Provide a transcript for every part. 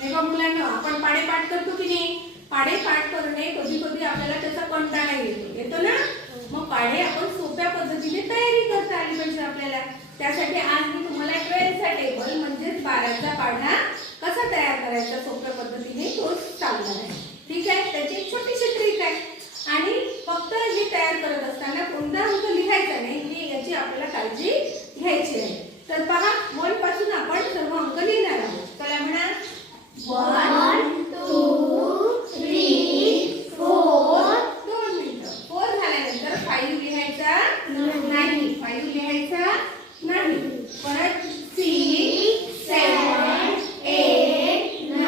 तेव्हा मुलांना आपण पाढेपाठ करतो की नाही? पाढेपाठ करणे कधी कधी आपल्याला त्याचा कंटाळा येतो ना? मग पाढे आपण सोप्या पद्धतीने तयारी करता आली पाहिजे आपल्याला. त्यासाठी आज मी तुम्हाला 12 चा टेबल म्हणजेच 12चा पाढा कसा तयार करायचा सोप्या पद्धतीने तो सांगणार आहे. ठीक आहे? त्याची एक छोटीशी ट्रिक आहे आणि फक्त हे तयार करत असताना कोणता अंक लिहायचा नाही हे याची आपल्याला काळजी घ्यायची आहे. तर पहा 1 पासून आपण सर्व अंक लिहिणार आहोत. चला म्हणा 1 2 3 4. 2 मिनिटं. 4 झाल्यानंतर 5 लिहायचा नाही. 5 लिहायचा नाही. परत 6 7 8 9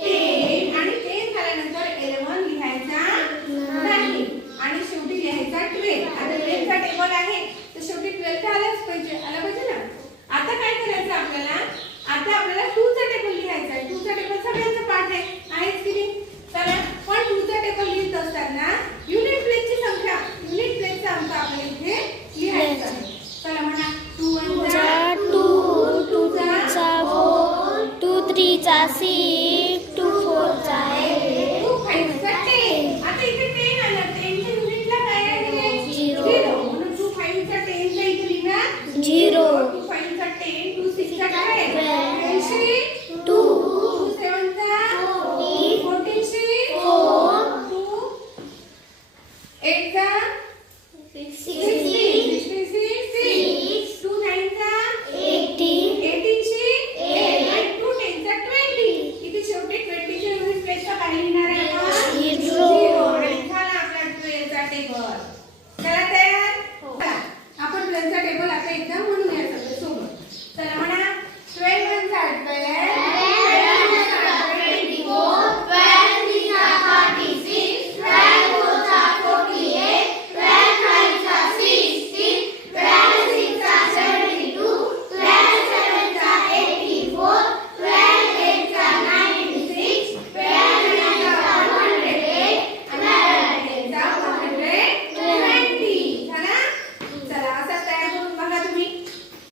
10 आणि 10 झाल्यानंतर 11 लिहायचा नाही आणि शेवटी लिहायचा 12. आता 12 चा टेबल आहे तर शेवटी 12 आलाच पाहिजे. आला पाहिजे ना? आता काय करायचं आपल्याला? आता आपल्याला 2 चा टेबल लिहायचा आहे. 2 चा टेबल सगळ्यांचा पाठ आहेच की नाही? चला पण 2 चा टेबल लिहित असताना युनिट प्लेसची संख्या युनिट प्लेसचा अंक आपल्याला इथे लिहायचा आहे. चला म्हणा 2 चा 2 2 चा 4 2 3 चा 6